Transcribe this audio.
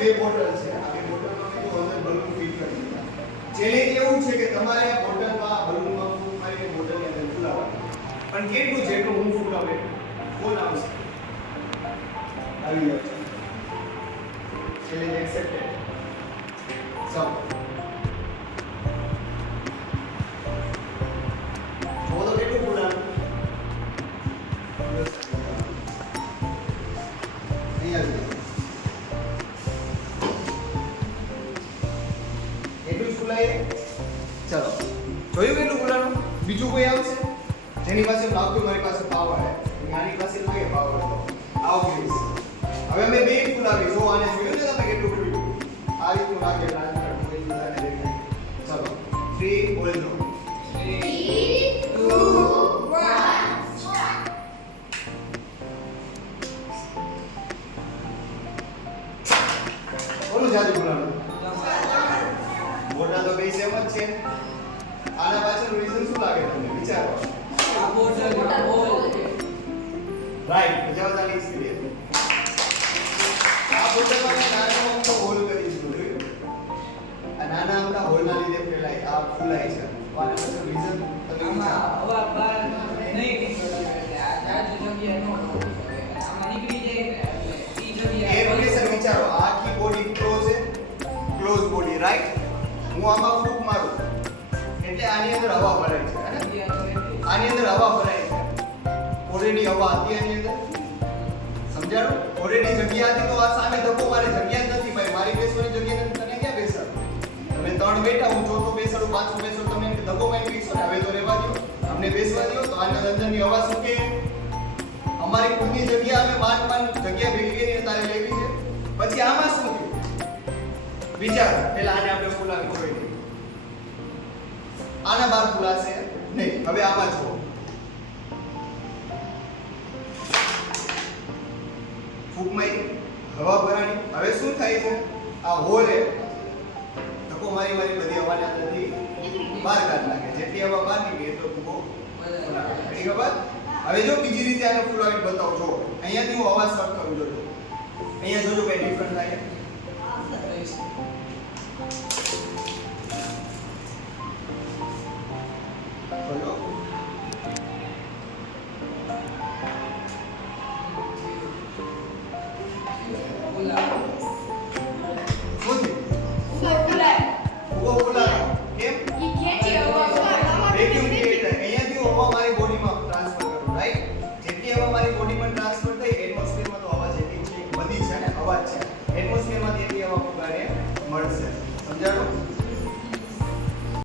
બે બોટલ છે. આ બે બોટલમાં મેં તો અંદર બલૂન ફિટ કરી દીધા. ચેલેન્જ એવું છે કે તમારે આ બોટલમાં બલૂનમાં ફૂંક મારીને બોટલની અંદર ફૂલાવવાની. પણ કેટલું જેટલું હું ફૂલાવે કોણ આવશે? આવી જાવ. Challenge accepted. ચાલો. બોલો કેટલું ફૂલાવું? એટલું જ ફૂલાય. ચલો જોયું કેટલું ફૂલાનું? બીજું કોઈ આવશે જેની પાસે લાગતું મારી પાસે પાવર છે? આની પાસે નહીં પાવર તો આવો પ્લીઝ. હવે અમે બે ફૂલાવી જો આને જોયું ને તમે કેટલું ફૂલ્યું? આ રીતનું લાગે ટ્રાન્સફર કોઈ બધાને દેખાય. ચલો 3 બોલજો. 3 2 1 બોલું જાદુ ફૂલાનું. મોટા તો બે સેમ જ છે. આના પાછળનું રીઝન શું લાગે તમને? વિચારો. રાઈટ. બજાવતાની સ્ક્રીન. આ બોટલમાં મેં નાનો અમથો હોલ કરી દીધો. જોયું? આ નાના અમથા હોલના લીધે ફેલાય આ ફૂલાય છે. તો આના પાછળ રીઝન તમે વિચારો. હવા બહાર નહીં નીકળે એટલે આ જાજુ જગ્યા નો આમાં નીકળી જાય ને એટલે ઈ જગ્યા એ લોકેશન વિચારો. આ આખી બોડી ક્લોઝ છે. Close body right. હું આમાં ફૂંક મારું એટલે આની અંદર હવા ભરાય છે. આની અંદર હવા ભરાય છે. ઓલરેડી હવા હતી આની અંદર. સમજાણું? ઓલરેડી જગ્યા હતી તો આ સામે ધક્કો મારે જગ્યા જ નથી ભાઈ. મારી બેસવાની જગ્યા નથી. તને ક્યાં બેસાડ? તમે ત્રણ બેઠા, હું ચોથો બેસાડું, પાંચમો બેસાડું, તમે ધક્કો મારી બેસો ને. હવે તો રહેવા દો, અમને બેસવા દો. તો આના અંદરની હવા શું કે અમારી ખુદની જગ્યા અમે માંડ જગ્યા ભેગી કરીને તારે લેવી છે. પછી આમાં શું થયું વિચાર. પહેલા આને આપણે ફૂલાવી જોઈ લઈએ. આના બાર ફૂલાશે નહીં. હવે આમાં જુઓ. ફૂંક મારી, હવા ભરાણી. હવે શું થાય છે? આ હોલ એ ધક્કો મારી બધી હવાને અંદરથી બહાર કાઢ નાખે. જેટલી હવા બહાર નીકળે એટલો ફૂંકો ફૂલાવે. એની ખબર? હવે જો બીજી રીતે આને ફૂલાવી બતાવું જો. અહીંયાથી હું અવાજ શોર્ટ કરું જોજો. અહીંયા જોજો કઈ ડિફરન્ટ થાય. બોલો. શું થયું? ફૂગો ફૂલાયો. કેમ? વેક્યુમ ક્રિએટ થાય. અહીંયાથી હું હવા મારી બોડીમાં ટ્રાન્સફર કરું રાઈટ. જેટલી હવા મારી બોડીમાં ટ્રાન્સફર થઈ એટમોસ્ફિયરમાં તો હવા જેટલી છે બધી છે ને હવા જ છે. એટમોસ્ફિયરમાંથી એટલી હવા ફુગાને મળશે. સમજાણું?